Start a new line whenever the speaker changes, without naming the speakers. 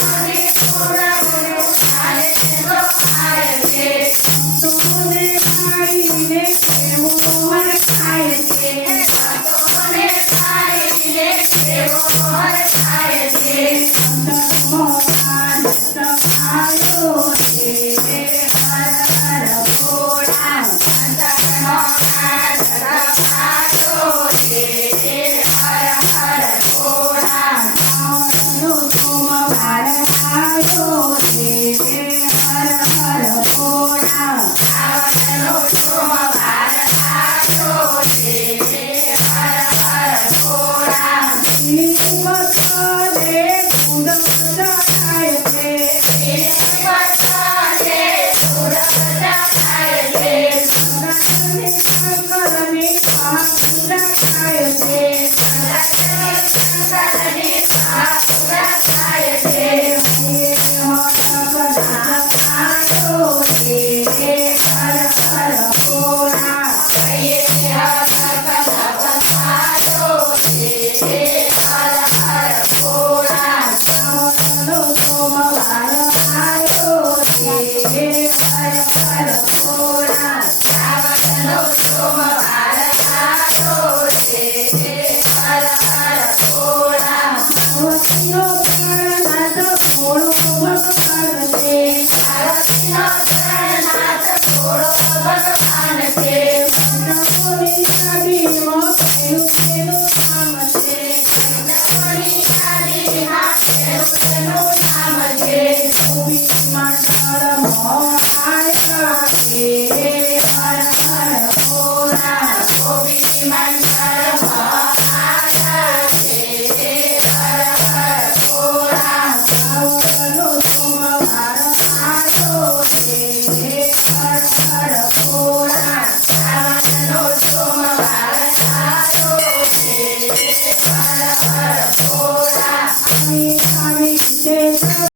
Yes. so para, para.